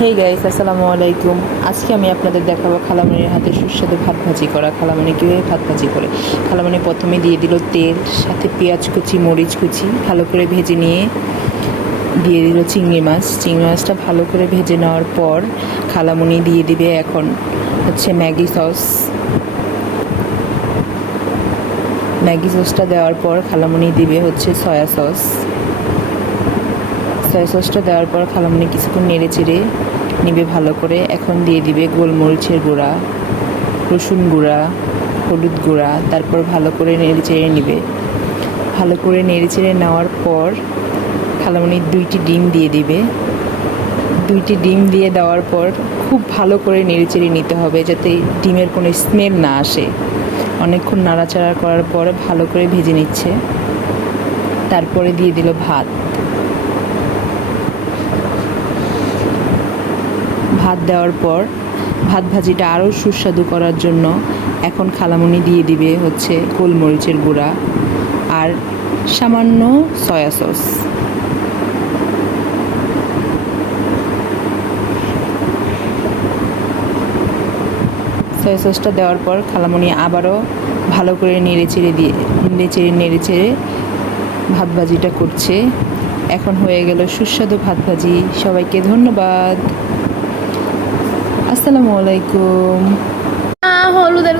Hey guys, আসসালামু আলাইকুম। আজকে আমি আপনাদের দেখাবো খালামণির হাতে সুস্বাদু ভাত ভাজি করা। খালামণি কীভাবে ভাত ভাজি করে। খালামণি প্রথমে দিয়ে দিল তেল, সাথে পেঁয়াজ কুচি, মরিচ কুচি ভালো করে ভেজে নিয়ে দিয়ে দিল চিংড়ি মাছ। চিংড়ি মাছটা ভালো করে ভেজে নেওয়ার পর খালামণি দিয়ে দিবে এখন হচ্ছে ম্যাগি সস। ম্যাগি সসটা দেওয়ার পর খালামণি দিবে হচ্ছে সয়া সস। সয়া সসটা দেওয়ার পর খালামণি কিছুক্ষণ নেড়ে চেড়ে নিবে ভালো করে। এখন দিয়ে দিবে গোলমরিচের গুঁড়া, রসুন গুঁড়া, হলুদ গুঁড়া, তারপর ভালো করে নেড়ে চেড়ে নিবে। ভালো করে নেড়ে চেড়ে নেওয়ার পর খালামণি 2টি ডিম দিয়ে দিবে। 2টি ডিম দিয়ে দেওয়ার পর খুব ভালো করে নেড়ে চেড়ে নিতে হবে, যাতে ডিমের কোনো স্মেল না আসে। অনেকক্ষণ নাড়াচাড়া করার পর ভালো করে ভেজে নিচ্ছে। তারপরে দিয়ে দিল ভাত। ভাত দেওয়ার পর ভাত ভাজিটা আরও সুস্বাদু করার জন্য এখন খালামণি দিয়ে দিবে হচ্ছে গোলমরিচের গুঁড়া আর সামান্য সয়া সস। সয়া সসটা দেওয়ার পর খালামণি আবারও ভালো করে নেড়ে চেড়ে ভাত ভাজিটা করছে। এখন হয়ে গেল সুস্বাদু ভাত ভাজি। সবাইকে ধন্যবাদ। আসসালামু আলাইকুম। হলুদের